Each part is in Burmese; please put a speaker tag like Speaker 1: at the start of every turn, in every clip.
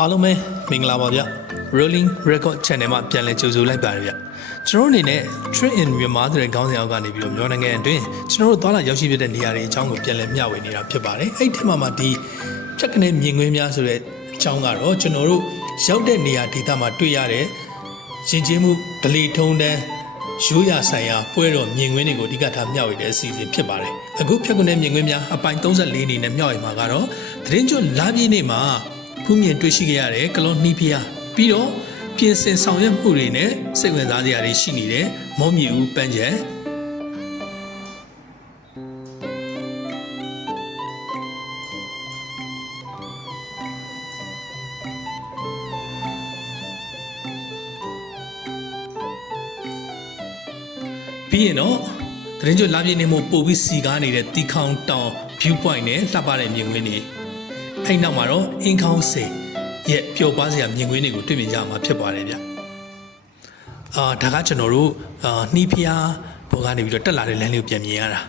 Speaker 1: အားလုံးပဲမင်္ဂလာပါဗျ Rolling Record Channel မှာပြန်လည်ကြိုဆိုလိုက်ပါရဗျကျွန်တော်တို့အနေနဲ့ Train in Myanmar ဆိုတဲ့ခေါင်းစဉ်အောက်ကနေပြီးတော့မြန်မာနိုင်ငံအတွင်းကျွန်တော်တို့သွားလာရောက်ရှိဖြစ်တဲ့နေရာတွေအကြောင်းကိုပြန်လည်မျှဝေနေတာဖြစ်ပါတယ်အဲ့ဒီထက်မှမှဒီဖြတ်ကနေမြင်ကွင်းများဆိုတဲ့အကြောင်းကတော့ကျွန်တော်တို့ရောက်တဲ့နေရာဒေသမှာတွေ့ရတဲ့ရှင်ချင်းမှုဒလီထုံးတန်းရိုးရာဆိုင်ရာပွဲတော်မြင်ကွင်းတွေကိုအဓိကထားမျှဝေတဲ့အစီအစဉ်ဖြစ်ပါတယ်အခုဖြတ်ကနေမြင်ကွင်းများအပိုင်း34အနေနဲ့မျှဝေမှာကတော့သတင်းကျွလာပြည့်နေ့မှာ ဖူးမြင်တွေ့ရှိခဲ့ရတယ်ကလောနှီးဖျားပြီးတော့ပြင်ဆင်ဆောင်ရွက်မှုတွေနဲ့စိတ်ဝင်စားစရာတွေရှိနေတဲ့မောမြေဦးပန်းကျက်ပြီးရင်တော့တရင်ကျွတ်လာပြည့်နေမှုပို့ပြီးစီကားနေတဲ့တီခေါင်တောင် view point နဲ့လှပတဲ့မြင်ကွင်းတွေ အဲ့နောက်မှာတော့အင်းကောင်းစိန်ရဲ့ပျော်ပါစရာမြင်ကွင်းတွေကိုတွေ့မြင်ကြမှာဖြစ်ပါတယ်ဗျအာဒါကကျွန်တော်တို့အာနှီးဖျားဘောကနေပြီးတော့တက်လာတဲ့လမ်းလေးကိုပြန်မြင်ရတာ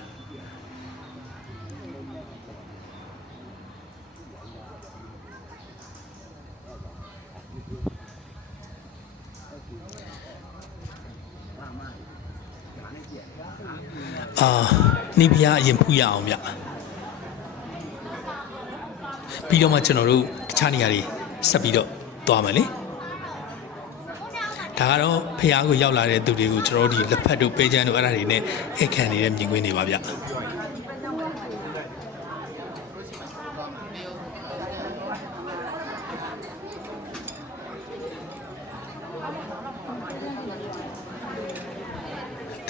Speaker 1: အာနှီးဖျားအရင်ဖူးရအောင်ဗျ ပြီးတော့မှကျွန်တော်တို့တခြားနေရာတွေဆက်ပြီးတော့သွားမယ်လေဒါကတော့ဖះကိုရောက်လာတဲ့သူတွေကိုကျွန်တော်တို့ဒီလက်ဖက်တို့ပဲချမ်းတို့အဲ့ဒါတွေနဲ့အခခံနေတဲ့မြင်ကွင်းတွေပါဗျ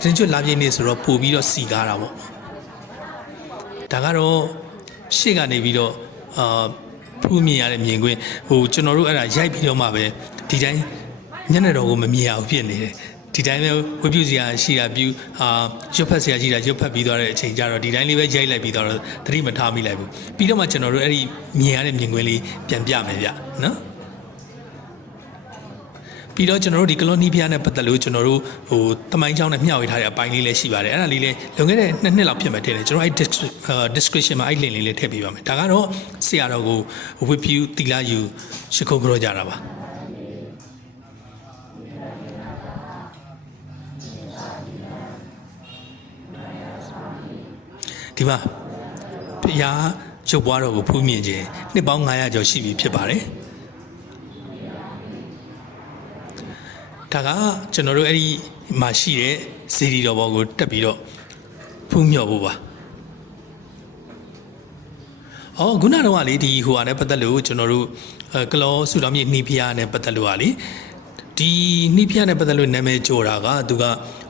Speaker 1: တင်ကျွတ်လာပြင်းနေဆိုတော့ပို့ပြီးတော့စီကားတာပေါ့ဒါကတော့ရှေ့ကနေပြီးတော့ အာဖူးမြင်ရတဲ့မြင်ကွင်းဟိုကျွန်တော်တို့အဲ့ဒါရိုက်ပြီးတော့မှပဲဒီတိုင်းညနေတော်ကိုမမြင်အောင်ဖြစ်နေတယ်ဒီတိုင်းပဲဝပြူစရာရှိတာပြူအာရွတ်ဖက်စရာရှိတာရွတ်ဖက်ပြီးသွားတဲ့အချိန်ကျတော့ဒီတိုင်းလေးပဲရိုက်လိုက်ပြီးတော့သတိမထားမိလိုက်ဘူးပြီးတော့မှကျွန်တော်တို့အဲ့ဒီမြင်ရတဲ့မြင်ကွင်းလေးပြန်ပြမယ်ဗျနော် ပြီးတော့ကျွန်တော်တို့ဒီကလောနီးဖျားနဲ့ပတ်သက်လို့ကျွန်တော်တို့ဟိုတမိုင်းချောင်းနဲ့မျှဝေထားတဲ့အပိုင်းလေးလည်းရှိပါတယ်အဲ့ဒါလေးလည်းလွန်ခဲ့တဲ့နှစ်နှစ်လောက်ဖြစ်မှထည့်တယ်ကျွန်တော်အဲ့ description မှာအဲ့ link လေးလည်းထည့်ပေးပါမယ်ဒါကတော့ဆရာတော်ကိုဝစ်ဖြူတီလာယူရှ िख ုကြောကြတာပါဒီမှာဖျားရုပ်ပွားတော်ကိုဖူးမြင်ခြင်းနှစ်ပေါင်း900ကျော်ရှိပြီဖြစ်ပါတယ် ဒါကကျွန်တော်တို့အဲ့ဒီမှာရှိတဲ့ဇီဒီတော်ဘောကိုတက်ပြီးတော့ဖူးမြော်ဖို့ပါအော်ခုနတော့ကလေဒီဟိုဟာနဲ့ပတ်သက်လို့ကျွန်တော်တို့အဲကလောဆူတော်မြေနှီးဖျားနဲ့ပတ်သက်လို့ကလေဒီနှီးဖျားနဲ့ပတ်သက်လို့နာမည်ကျော်တာကသူက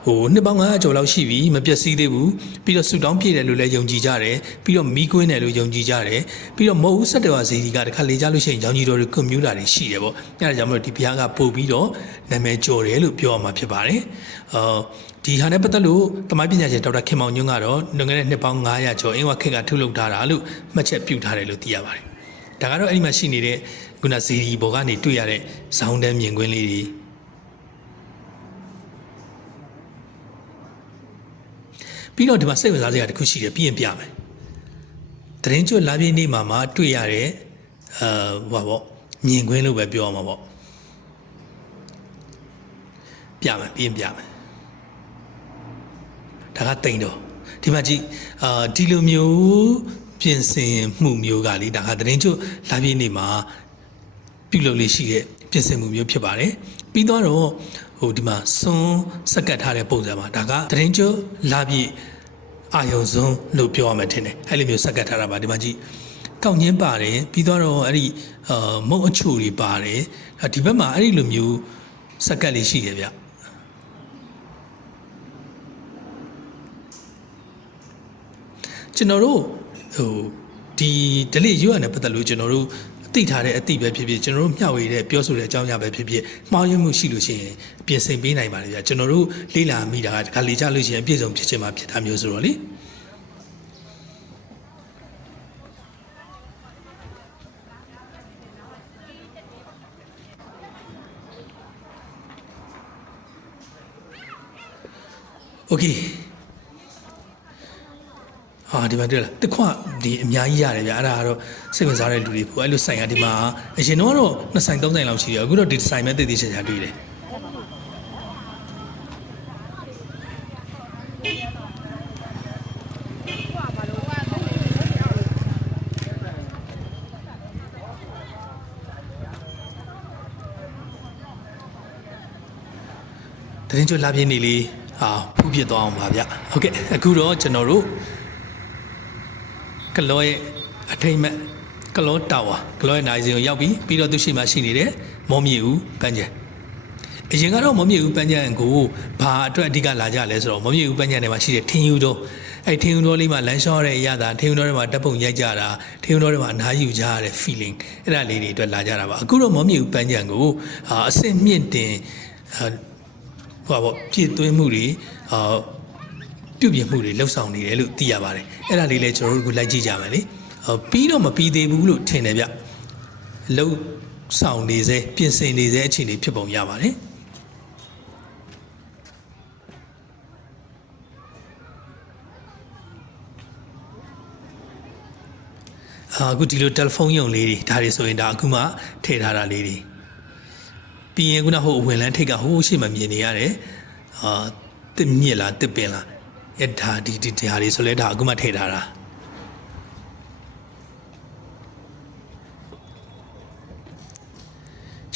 Speaker 1: ဟိုနှစ်ပေါင်း900ကျော်လောက်ရှိပြီမပြည့်စည်သေးဘူးပြီးတော့ဆူတောင်းပြည့်တယ်လို့လည်းယုံကြည်ကြတယ်ပြီးတော့မီးကွင်းတယ်လို့ယုံကြည်ကြတယ်ပြီးတော့မဟုတ်ဆက်တော်ဇီဒီကတခါလေကြလို့ရှိရင်ရောင်ကြီးတော်တွေကွန်ပျူတာတွေရှိတယ်ပေါ့အဲဒါကြောင့်မလို့ဒီဘုရားကပို့ပြီးတော့နာမည်ကျော်တယ်လို့ပြောရမှာဖြစ်ပါတယ်အော်ဒီဟာနဲ့ပတ်သက်လို့တမိုင်းပညာရှင်ဒေါက်တာခင်မောင်ညွန့်ကတော့လွန်ခဲ့တဲ့နှစ်ပေါင်း900ကျော်အင်းဝခေတ်ကထုတ်လုပ်ထားတာလို့မှတ်ချက်ပြုထားတယ်လို့သိရပါတယ်ဒါကတော့အဲ့ဒီမှာရှိနေတဲ့ခုနဇီဒီဘောကနေတွေ့ရတဲ့ဇောင်းတန်းမြင်ကွင်းလေးတွေ ပြီးတော့ဒီမှာစိတ်ဝင်စားစရာတစ်ခုရှိတယ်ပြီးရင်ပြမယ်။တရင်ကျွတ်လာပြင်းနေ့မှာမှတွေ့ရတဲ့အာဟိုပါပေါ့မြင်ကွင်းလို့ပဲပြောရမှာပေါ့။ပြမယ်ပြီးရင်ပြမယ်။ဒါကတိန်တော့ဒီမှာကြည့်အာဒီလိုမျိုးပြင်ဆင်မှုမျိုးကလေဒါကတရင်ကျွတ်လာပြင်းနေ့မှာပြုလုပ်လေးရှိတဲ့ပြင်ဆင်မှုမျိုးဖြစ်ပါတယ်။ပြီးတော့ ဟိုဒီမှာစွန်းစက်ကတ်ထားတဲ့ပုံစံမှာဒါကတရင်ကျွတ်လာပြည့်အာယုံစွန်းလို့ပြောရမှာထင်တယ်အဲ့လိုမျိုးစက်ကတ်ထားတာပါဒီမှာကြည့်ကောက်ညင်းပါတယ်ပြီးတော့အဲ့ဒီအာမုတ်အချိုတွေပါတယ်ဒီဘက်မှာအဲ့ဒီလိုမျိုးစက်ကတ်လေးရှိတယ်ဗျကျွန်တော်တို့ဟိုဒီဒလိရွတ်နဲ့ပတ်သက်လို့ကျွန်တော်တို့ သိထားတဲ့အသိပဲဖြစ်ဖြစ်ကျွန်တော်တို့မျှဝေတဲ့ပြောဆိုတဲ့အကြောင်းအရာပဲဖြစ်ဖြစ်မှားယွင်းမှုရှိလို့ရှိရင်ပြင်ဆင်ပေးနိုင်ပါလေဗျာကျွန်တော်တို့လေ့လာမိတာကတခါလေ့ကြလို့ရှိရင်အပြည့်စုံဖြစ်ချင်မှဖြစ်တာမျိုးဆိုတော့လေโอเคဟာ ဒီမှာတွေ့လားတစ်ခွဒီအများကြီးရတယ်ဗျအဲ့ဒါကတော့စိတ်ဝင်စားတဲ့လူတွေပေါ့အဲ့လိုဆိုင်ကဒီမှာအရင်တော့ကတော့နှစ်ဆိုင်သုံးဆိုင်လောက်ရှိတယ်အခုတော့ဒီဆိုင်မဲ့တည်တည်ချာချာတွေ့တယ်တရင်ကျွတ်လာပြင်းနေလေးဟာဖူးပြစ်သွားအောင်ပါဗျဟုတ်ကဲ့အခုတော့ကျွန်တော်တို့ ကလောရဲ့အထိမ့်မဲ့ကလောတာဝါကလောရဲ့နိုင်စင်ကိုရောက်ပြီးပြီးတော့သူရှိမှရှိနေတဲ့မောမြေဦးပန်းချံအရင်ကတော့မောမြေဦးပန်းချံကိုဘာအတွက်အဓိကလာကြလဲဆိုတော့မောမြေဦးပန်းချံထဲမှာရှိတဲ့ထင်းယူတော့အဲ့ထင်းယူတော့လေးမှာလမ်းလျှောတဲ့အရာသာထင်းယူတော့ထဲမှာတပ်ပုံရိုက်ကြတာထင်းယူတော့ထဲမှာအနားယူကြရတဲ့ feeling အဲ့ဒါလေးတွေအတွက်လာကြတာပါအခုတော့မောမြေဦးပန်းချံကိုအာအစစ်မြင့်တင်အာဟိုပါပေါ့ပြည့်သွင်းမှုတွေအာ ပြုပြင်မှုတွေလှုပ်ဆောင်နေတယ်လို့သိရပါတယ်အဲ့ဒါလေးလည်းကျွန်တော်တို့ကလိုက်ကြည့်ကြမယ်လေဟောပြီးတော့မပြီးသေးဘူးလို့ထင်တယ်ဗျလှုပ်ဆောင်နေစေပြင်ဆင်နေစေအခြေအနေဖြစ်ပုံရပါတယ်အာအခုဒီလိုတယ်လီဖုန်းယုံလေးတွေဒါတွေဆိုရင်ဒါအခုမှထည့်ထားတာလေးတွေပြီးရင်ခုနဟိုအဝင်လန်းထိတ်ကဟိုးရှိမှမြင်နေရတယ်အာတစ်မြစ်လားတစ်ပင်လား အဲ့ဒါဒီဒီဒီဟာတွေဆိုလဲဒါအခုမှထည့်ထားတာ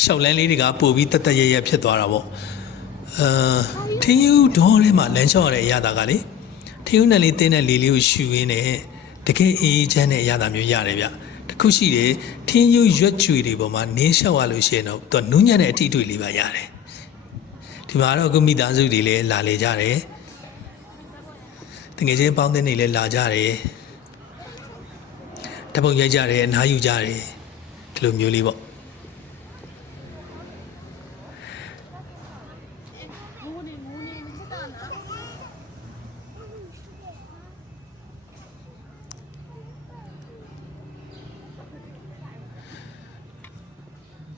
Speaker 1: ရှောက်လန်းလေးတွေကပို့ပြီးတက်တက်ရရဖြစ်သွားတာပေါ့အာထင်းယူဒေါ်ထဲမှာလမ်းလျှောက်ရတဲ့အရာတာကလေထင်းယူနဲ့လေးတင်းတဲ့လေးလေးကိုရှူရင်းနဲ့တကယ်အေးချမ်းတဲ့အရာတာမျိုးရတယ်ဗျတခုရှိတယ်ထင်းယူရွက်ချွေတွေပေါ်မှာနင်းလျှောက်ရလို့ရှိရင်တော့သူကနူးညံ့တဲ့အထီးတွေလေးပါရတယ်ဒီမှာတော့အခုမိသားစုတွေလည်းလာလေကြတယ် တငယ်ချင်းပေါင်းတဲ့နေလည်းလာကြတယ်တပုံရိုက်ကြတယ်အနားယူကြတယ်ဒီလိုမျိုးလေးပေါ့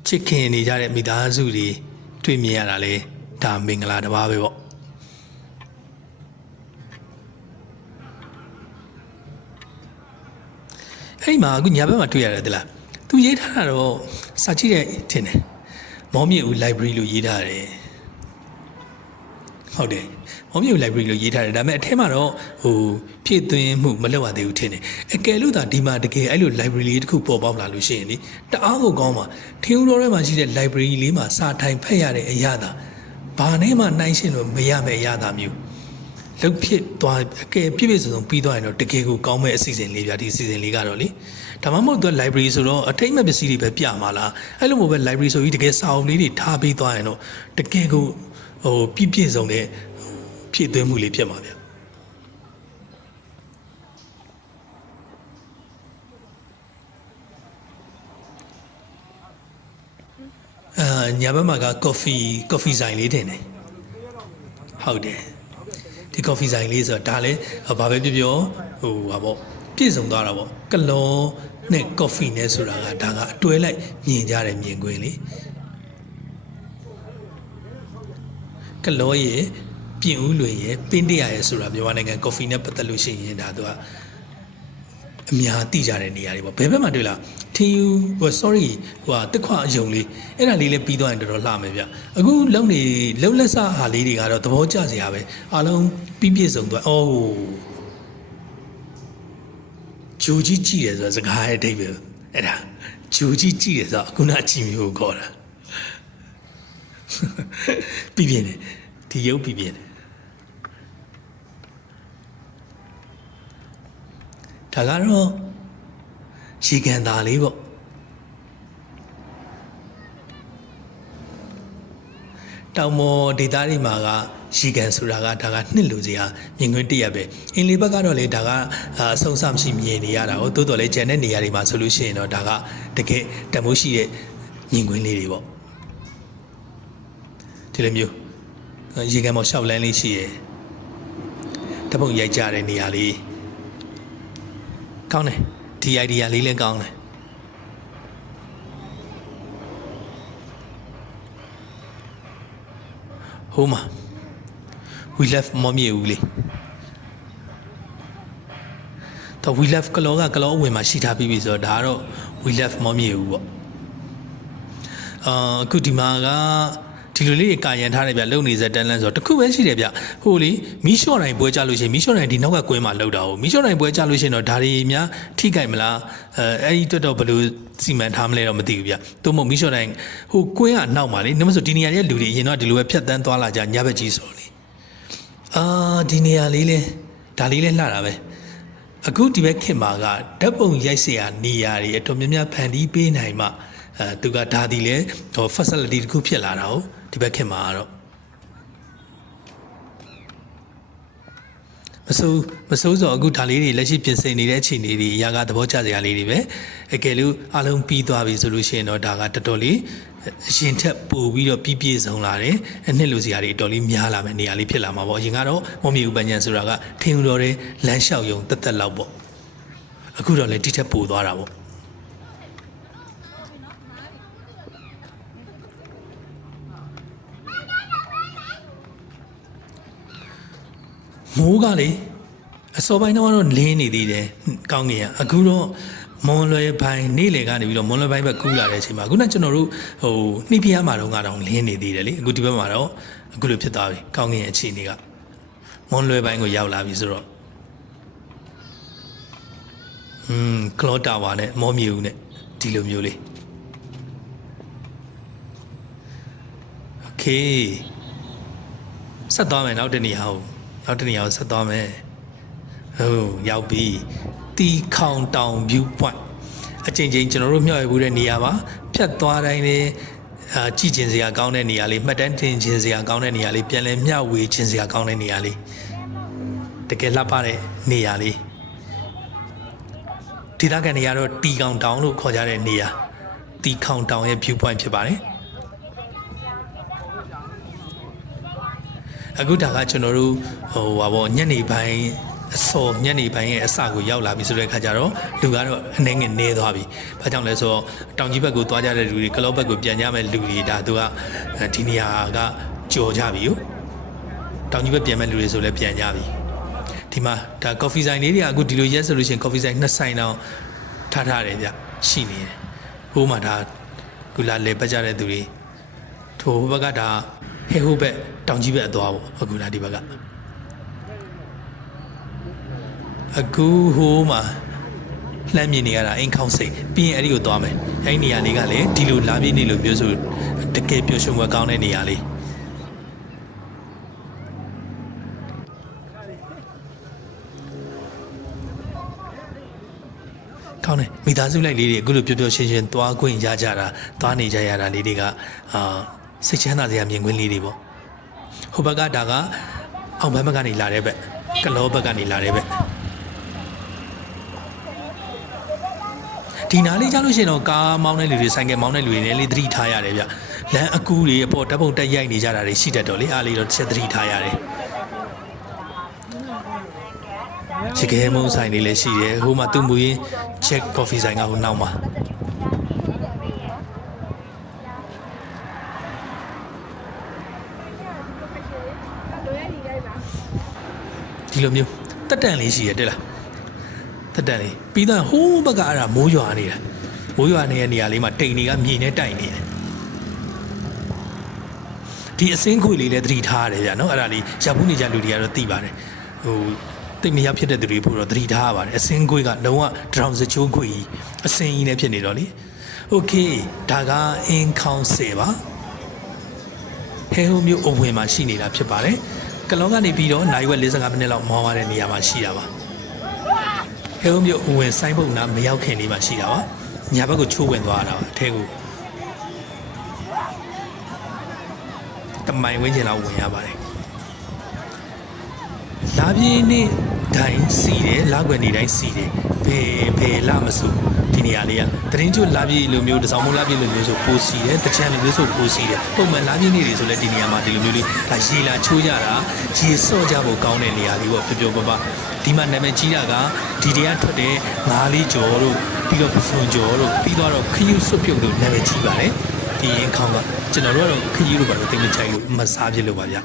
Speaker 1: ချစ်ခင်နေကြတဲ့မိသားစုတွေတွေ့မြင်ရတာလေဒါမင်္ဂလာတစ်ပါးပဲပေါ့ မှာအခုညာဘက်မှာတွေ့ရတယ်တလားသူရေးထားတာတော့စာကြည့်တဲ့ထင်တယ်မောမြေဦး library လို့ရေးထားတယ်ဟုတ်တယ်မောမြေဦး library လို့ရေးထားတယ်ဒါပေမဲ့အထက်မှာတော့ဟိုဖြည့်သွင်းမှုမလုပ်ရသေးဘူးထင်တယ်အကယ်လို့သာဒီမှာတကယ်အဲ့လို library လေးတစ်ခုပေါ်ပေါက်လာလို့ရှိရင်လေတအားကိုကောင်းပါထင်းဦးတော်ထဲမှာရှိတဲ့ library လေးမှာစာထိုင်ဖတ်ရတဲ့အရာသာဘာနဲ့မှနှိုင်းရှင်းလို့မရမယ့်အရာသာမျိုး လုတ်ဖြစ်သွားအကယ်ပြည့်ပြည့်စုံစုံပြီးသွားရင်တော့တကယ်ကိုကောင်းမဲ့အစီအစဉ်လေးပြဒီအစီအစဉ်လေးကတော့လေဒါမှမဟုတ်သူက library ဆိုတော့အထိတ်မဲ့ပစ္စည်းတွေပဲပြမှာလားအဲ့လိုမျိုးပဲ library ဆိုပြီးတကယ်စာအုပ်လေးတွေထားပြီးသွားရင်တော့တကယ်ကိုဟိုပြည့်ပြည့်စုံတဲ့ဖြည့်သွင်းမှုလေးဖြစ်မှာဗျအာညာဘက်မှာကကော်ဖီကော်ဖီဆိုင်လေးတင်တယ်ဟုတ်တယ် ဒီကော်ဖီဆိုင်လေးဆိုတော့ဒါလည်းဘာပဲပြောပြောဟိုဟာပေါ့ပြည့်စုံသွားတာပေါ့ကလောနဲ့ကော်ဖီနဲ့ဆိုတာကဒါကအတွဲလိုက်မြင်ကြတယ်မြင်ကွင်းလေကလောရဲ့ပြင်ဦးလွင်ရဲ့ပင်းတရရဲ့ဆိုတာမြန်မာနိုင်ငံကော်ဖီနဲ့ပတ်သက်လို့ရှိရင်ဒါသူက အများသိကြတဲ့နေရာတွေပေါ့ဘယ်ဘက်မှာတွေ့လားထင်းယူဟို sorry ဟိုဟာတက်ခွအယုံလေးအဲ့ဒါလေးလည်းပြီးသွားရင်တော်တော်လှမယ်ဗျအခုလုံနေလုံလက်စဟာလေးတွေကတော့သဘောကျစရာပဲအားလုံးပြီးပြည့်စုံသွားအော်ဂျိုကြီးကြည့်တယ်ဆိုတော့စကားရဲ့အဓိပ္ပာယ်အဲ့ဒါဂျိုကြီးကြည့်တယ်ဆိုတော့အခုနအကြည့်မျိုးကိုခေါ်တာပြီးပြင်းတယ်ဒီရုပ်ပြီးပြင်းတယ် ဒါကတော့ရေကန်သားလေးပေါ့တောင်မော်ဒေသတွေမှာကရေကန်ဆိုတာကဒါကနှစ်လူစီဟာမြင်ကွင်းတည့်ရပဲအင်းလေးဘက်ကတော့လေဒါကအဆုံးစမရှိမြင်နေရတာဟုတ်တိုးတော်လေကျန်တဲ့နေရာတွေမှာဆိုလို့ရှိရင်တော့ဒါကတကယ်တမိုးရှိတဲ့မြင်ကွင်းလေးတွေပေါ့ဒီလိုမျိုးရေကန်မော်ရှောက်လန်းလေးရှိရယ်တပုတ်ရိုက်ကြတဲ့နေရာလေး ကောင်းတယ်ဒီ idea လေးလည်းကောင်းတယ်ဟိုမှာ we left မမြေဦးလေးတော့ we love ကလောကကလောအဝင်မှာရှိထားပြီးပြီဆိုတော့ဒါကတော့ we love မမြေဘူးပေါ့အာအခုဒီမှာက ဒီလိုလေးကာရန်ထားတယ်ဗျလုံနေစတန်လန်းဆိုတော့တခုပဲရှိတယ်ဗျဟိုလေမီးလျှော့တိုင်းပွဲကြလို့ရှိရင်မီးလျှော့တိုင်းဒီနောက်ကကွင်းမှာလောက်တာဟုတ်မီးလျှော့တိုင်းပွဲကြလို့ရှိရင်တော့ဒါတွေများထိကြိုက်မလားအဲအဲ့ဒီတွတ်တော့ဘယ်လိုစီမံထားမလဲတော့မသိဘူးဗျသို့မဟုတ်မီးလျှော့တိုင်းဟိုကွင်းကနောက်မှာလေနမဆိုဒီနေရာရဲ့လူတွေအရင်တော့ဒီလိုပဲဖြတ်တန်းသွားလာကြညဘက်ကြီးဆိုလေအာဒီနေရာလေးလဲဒါလေးလဲလှတာပဲအခုဒီဘက်ခင်မာကဓာတ်ပုံရိုက်เสียနေရာတွေအတော်များများဖန်တီးပေးနိုင်မှအဲသူကဒါဒီလဲဟို facility တစ်ခုဖြစ်လာတာဟုတ် ဒီဘက်ခင်မာကတော့မစိုးမစိုးစောအခုဒါလေးတွေလက်ရှိပြင်ဆင်နေတဲ့အခြေအနေတွေအရာကသဘောကျစရာလေးတွေပဲအကယ်လို့အလုံးပြီးသွားပြီဆိုလို့ရှိရင်တော့ဒါကတော်တော်လေးအရင်ထက်ပိုပြီးတော့ပြည့်ပြည့်စုံလာတယ်အနှစ်လူစရာတွေအတော်လေးများလာမယ်နေရာလေးဖြစ်လာမှာပေါ့အရင်ကတော့မမီဦးပညာဆိုတာကထင်ဦးတော်တဲ့လမ်းလျှောက်ယုံတက်တက်လောက်ပေါ့အခုတော့လည်းတိထက်ပိုသွားတာပေါ့ မိုးကလေအစောပိုင်းတော့ကတော့လင်းနေသေးတယ်ကောင်းကင်ကအခုတော့မွန်လွယ်ပိုင်းနေ့လယ်ကနေပြီးတော့မွန်လွယ်ပိုင်းဘက်ကူးလာတဲ့အချိန်မှာအခုနကကျွန်တော်တို့ဟိုနှိပြားမှာတော့ကတော့လင်းနေသေးတယ်လေအခုဒီဘက်မှာတော့အခုလိုဖြစ်သွားပြီကောင်းကင်ရဲ့အခြေအနေကမွန်လွယ်ပိုင်းကိုရောက်လာပြီဆိုတော့อืมကလောတာဝါနဲ့မောမြူနဲ့ဒီလိုမျိုးလေးโอเคဆက်သွားမယ်နောက်တနေ့ဟော နောက်တနေ့ဟောဆက်သွားမယ်ဟုတ်ရောက်ပြီတီခေါင်တောင် view point အချိန်ချင်းကျွန်တော်တို့မျှဝေမှုတဲ့နေရာပါဖြတ်သွားတိုင်းလေးအာကြည့်ကျင်စရာကောင်းတဲ့နေရာလေးမှတ်တမ်းတင်ခြင်းစရာကောင်းတဲ့နေရာလေးပြန်လည်မျှဝေခြင်းစရာကောင်းတဲ့နေရာလေးတကယ်လှပတဲ့နေရာလေးဒေသခံတွေကတော့တီကောင်တောင်လို့ခေါ်ကြတဲ့နေရာတီခေါင်တောင်ရဲ့ view point ဖြစ်ပါတယ် အခုဒါကကျွန်တော်တို့ဟိုဟာပေါ့ညနေပိုင်းအစောညနေပိုင်းရဲ့အစကိုရောက်လာပြီဆိုတဲ့ခါကျတော့လူကတော့အနေငယ်နေသွားပြီ။ဘာကြောင့်လဲဆိုတော့တောင်ကြီးဘက်ကိုသွားကြတဲ့လူတွေကလောဘက်ကိုပြန်ကြမဲ့လူတွေဒါသူကဒီနေရာကကြော်ကြပြီ哟။တောင်ကြီးဘက်ပြန်မဲ့လူတွေဆိုလည်းပြန်ကြပြီ။ဒီမှာဒါ coffee ဆိုင်လေးတွေကအခုဒီလိုရက်ဆိုလို့ရှိရင် coffee ဆိုင်နှစ်ဆိုင်တော့ထားထားတယ်ဗျရှိနေတယ်။ဟိုမှာဒါကုလာလေပတ်ကြတဲ့သူတွေထိုဘက်ကဒါ ဟဲဟိုဘက်တောင်ကြီးဘက်အသွားပေါ့အခုဒါဒီဘက်ကအခုဟိုးမှာလှမ်းမြင်နေရတာအိမ်ခေါင်းစိတ်ပြီးရင်အဲ့ဒီကိုသွားမယ်အဲ့ဒီနေရာလေးကလည်းဒီလိုလာပြည့်နေလို့ပြောဆိုတကယ်ပျော်ရွှင်ပွဲကောင်းတဲ့နေရာလေးကောင်းတယ်မိသားစုလိုက်လေးတွေအခုလိုပျော်ပျော်ရွှင်ရွှင်သွားခွင့်ရကြတာသွားနေကြရတာလေးတွေကအာ စိတ်ချမ်းသာစရာမြင်ကွင်းလေးတွေပေါ့ဟိုဘက်ကဒါကအောင်ဘက်ဘက်ကနေလာတဲ့ဘက်ကလောဘက်ကနေလာတဲ့ဘက်ဒီနားလေးကြားလို့ရှိရင်တော့ကားမောင်းတဲ့လူတွေဆိုင်ကယ်မောင်းတဲ့လူတွေလည်းလေးသတိထားရတယ်ဗျလမ်းအကူတွေအပေါ်ဓာတ်ပုံတက်ရိုက်နေကြတာတွေရှိတတ်တော့လေအားလေးတော့တစ်ချက်သတိထားရတယ်ချီကဲမုံဆိုင်တွေလည်းရှိတယ်ဟိုမှာသူ့မူရင်း check coffee ဆိုင်ကဟိုနောက်မှာ ဒီလိုမျိုးတက်တန်လေးရှိရတဲ့လားတက်တန်လေးပြီးတော့ဟိုးဘက်ကအဲ့ဒါမိုးရွာနေတာမိုးရွာနေတဲ့နေရာလေးမှာတိမ်တွေကမြေနဲ့တိုက်နေတယ်ဒီအစင်းခွေလေးလည်းသတိထားရတယ်ဗျာနော်အဲ့ဒါလေးရပ်ဘူးနေကြလူတွေကတော့သိပါတယ်ဟိုတိတ်မရောက်ဖြစ်တဲ့သူတွေပို့တော့သတိထားရပါတယ်အစင်းခွေကလုံးဝဒရောင်စချိုးခွေကြီးအစင်းကြီးနဲ့ဖြစ်နေတော့လေโอเคဒါကအင်ခေါင်းစေပါဟဲဟိုမျိုးအဝင်မှာရှိနေတာဖြစ်ပါတယ် ကလောကနေပြီးတော့နိုင်ဝက်45မိနစ်လောက်မောင်းရတဲ့နေရာမှာရှိတာပါဟဲဟိုမျိုးအဝင်ဆိုင်ပုံနာမရောက်ခင်လေးမှာရှိတာပါညာဘက်ကိုချိုးဝင်သွားတာပါအထဲကိုတမိုင်ဝင်းကျင်လောက်ဝင်ရပါတယ်လာပြေးနေ့ တိုင်းစီတယ်လာွယ်နေ့တိုင်းစီတယ်ဘယ်ဘယ်လာမစိုးဒီနေရာလေးကတရင်ကျွလာပြေးလိုမျိုးတစောင်းမလာပြေးလိုမျိုးဆိုပိုစီတယ်တချမ်းလိုမျိုးဆိုပိုစီတယ်ပုံမှန်လာပြေးနေ့တွေဆိုလည်းဒီနေရာမှာဒီလိုမျိုးလေးဒါရေလာချိုးကြတာရေစော့ကြဖို့ကောင်းတဲ့နေရာလေးပေါ့ပြောပြောပပဒီမှာနာမည်ကြီးတာကဒီတည်းကထွက်တဲ့ငါးလေးကျော်တို့ပြီးတော့ပစွန်ကျော်တို့ပြီးတော့ခရုစွတ်ပြုတ်တို့နာမည်ကြီးပါတယ်ဒီရင်ခေါင်းကကျွန်တော်တို့ကတော့ခရီးတို့ကတော့တင်မချိုက်လို့မစားဖြစ်လို့ပါဗျ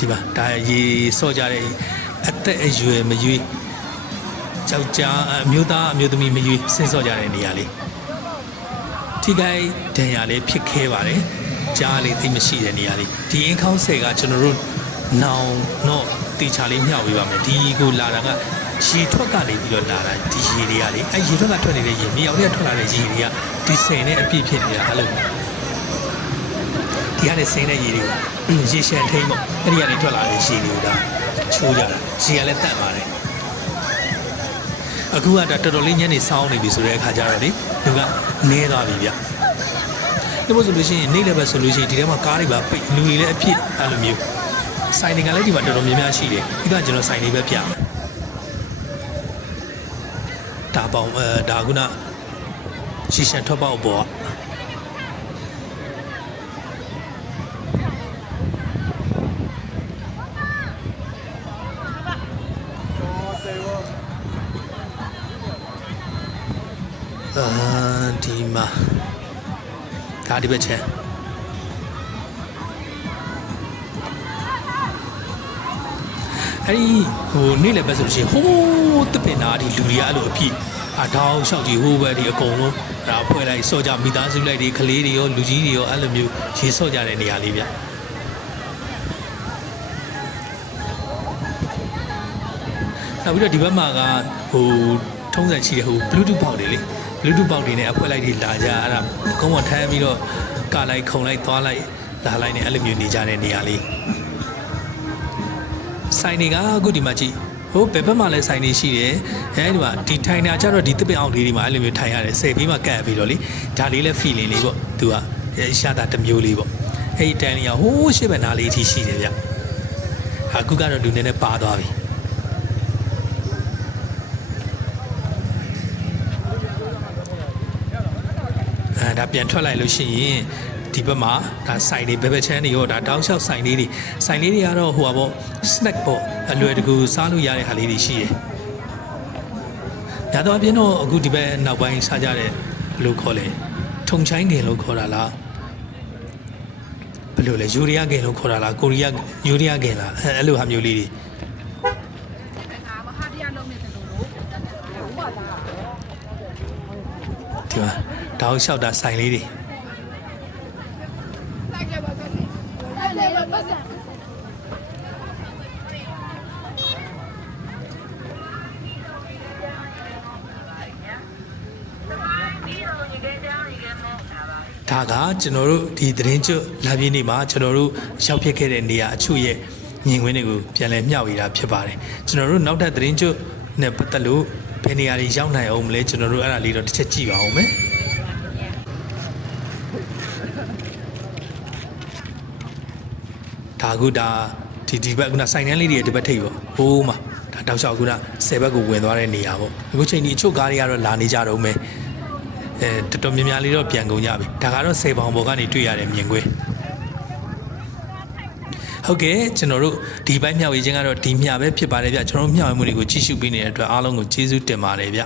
Speaker 1: ဒီမှာဒါရေစော့ကြတဲ့အသက်အရွယ်မရွေးယောက်ျားအမျိုးသားအမျိုးသမီးမရွေးစဉ်းစောကြတဲ့နေရာလေးထိခိုက်ဒဏ်ရာလေးဖြစ်ခဲပါတယ်ကြားလေးသိမရှိတဲ့နေရာလေးဒီအင်းခေါင်းဆယ်ကကျွန်တော်တို့နောင်တော့တေချာလေးမျှဝေပါမယ်ဒီကိုလာတာကရေထွက်ကနေပြီးတော့လာတာဒီရေတွေကလေအဲရေထွက်ကထွက်နေတဲ့ရေမြေအောင်တွေကထွက်လာတဲ့ရေတွေကဒီဆယ်နဲ့အပြည့်ဖြစ်နေတာအဲ့လို ဒီကနေဆင်းတဲ့ရေတွေကိုရေရှည်ထိမ့်ပေါ့အဲ့ဒီကနေထွက်လာတဲ့ရေတွေကိုဒါချိုးကြတာရေကလည်းတန့်ပါတယ်အခုကဒါတော်တော်လေးညနေစောင်းနေပြီဆိုတဲ့အခါကျတော့လေလူကနဲသွားပြီဗျဒီမို့ဆိုလို့ရှိရင်နေ့လည်းပဲဆိုလို့ရှိရင်ဒီထဲမှာကားတွေပါပိတ်လူတွေလည်းအဖြစ်အဲ့လိုမျိုးဆိုင်တွေကလည်းဒီမှာတော်တော်များများရှိတယ်ဒီကကျွန်တော်ဆိုင်တွေပဲပြမယ်ဒါပေါင်းအဲဒါကုနာရှီရှန်ထွက်ပေါက်ပေါ် အာဒီမှာဒါဒီဘက်ချက်အဲ့ဒီဟိုနေ့လည်းပဲဆိုလို့ရှိရင်ဟိုးတပင်နာဒီလူတွေကအဲ့လိုအဖြစ်အတောင်းလျှောက်ကြီးဟိုးပဲဒီအကုန်လုံးဒါဖွဲ့လိုက်စော့ကြမိသားစုလိုက်ဒီကလေးတွေရောလူကြီးတွေရောအဲ့လိုမျိုးရေစော့ကြတဲ့နေရာလေးဗျ နောက်ပြီးတော့ဒီဘက်မှာကဟိုထုံးစံရှိတဲ့ဟို Bluetooth ပေါက်တွေလေ Bluetooth ပေါက်တွေနဲ့အဖွဲလိုက်တွေလာကြအဲ့ဒါကုန်းပေါ်ထမ်းပြီးတော့ကလိုက်ခုံလိုက်သွားလိုက်လာလိုက်နဲ့အဲ့လိုမျိုးနေကြတဲ့နေရာလေးဆိုင်တွေကအခုဒီမှာကြည့်ဟိုဘယ်ဘက်မှာလဲဆိုင်နေရှိတယ်အဲဒီမှာဒီထိုင်တာကြတော့ဒီတစ်ပင်အောင်လေးတွေမှာအဲ့လိုမျိုးထိုင်ရတယ်ဆယ်ပြီးမှကတ်ပြီးတော့လေဒါလေးလဲ feeling လေးပေါ့သူကရှာတာတစ်မျိုးလေးပေါ့အဲ့ဒီတန်လေးကဟိုးရှေ့ဘက်နားလေးအထိရှိတယ်ဗျအခုကတော့လူနေနဲ့ပါသွားပြီ ဒါပြန်ထွက်လိုက်လို့ရှိရင်ဒီဘက်မှာဒါဆိုင်တွေဘယ်ဘက်ချမ်းတွေရောဒါတောင်းလျှောက်ဆိုင်လေးတွေဆိုင်လေးတွေကတော့ဟိုပါပေါ့ snack ပေါ့အလွယ်တကူစားလို့ရတဲ့ဟာလေးတွေရှိတယ်။ဒါတော့အပြင်တော့အခုဒီဘက်နောက်ပိုင်းစားကြတဲ့ဘယ်လိုခေါ်လဲထုံချိုင်းကင်လို့ခေါ်တာလားဘယ်လိုလဲယူရီးယားကင်လို့ခေါ်တာလားကိုရီးယားယူရီးယားကင်လားအဲအဲ့လိုဟာမျိုးလေးတွေ
Speaker 2: ငါမ ဟာတရားလုံးနေတယ်လို့လို့ဥပဒါ
Speaker 1: ဒီမှာတောင်းလျှောက်တာဆိုင်လေးတွေ
Speaker 2: လိုက်ကြပါကနေအဲ့လေပတ်စံ
Speaker 1: ဒါကကျွန်တော်တို့ဒီသတင်းကျွတ်လာပြင်းနေမှာကျွန်တော်တို့ရောက်ဖြစ်ခဲ့တဲ့နေရာအချို့ရဲ့မြင်ကွင်းတွေကိုပြန်လည်မျှဝေတာဖြစ်ပါတယ်ကျွန်တော်တို့နောက်ထပ်သတင်းကျွတ်နဲ့ပတ်သက်လို့ဘယ်နေရာတွေရောက်နိုင်အောင်မလဲကျွန်တော်တို့အဲ့ဒါလေးတော့တစ်ချက်ကြည့်ပါဦးမယ် ဒါကဒါဒီဒီဘက်ကနာဆိုင်တန်းလေးတွေရဲ့ဒီဘက်ထိပ်ပေါ့ဟိုးမှာဒါတောက်လျှောက်ကနာ10ဘက်ကိုဝင်သွားတဲ့နေရာပေါ့အခုချိန်ဒီအချို့ကားတွေကတော့လာနေကြတော့မယ်အဲတော်တော်များများလေးတော့ပြန်ကုန်ကြပြီဒါကတော့စေပောင်ပေါ်ကနေတွေ့ရတဲ့မြင်ကွင်းဟုတ်ကဲ့ကျွန်တော်တို့ဒီဘက်မျှဝေခြင်းကတော့ဒီမျှပဲဖြစ်ပါတယ်ဗျကျွန်တော်တို့မျှဝေမှုတွေကိုကြည့်ရှုပေးနေတဲ့အတွက်အားလုံးကိုကျေးဇူးတင်ပါတယ်ဗျ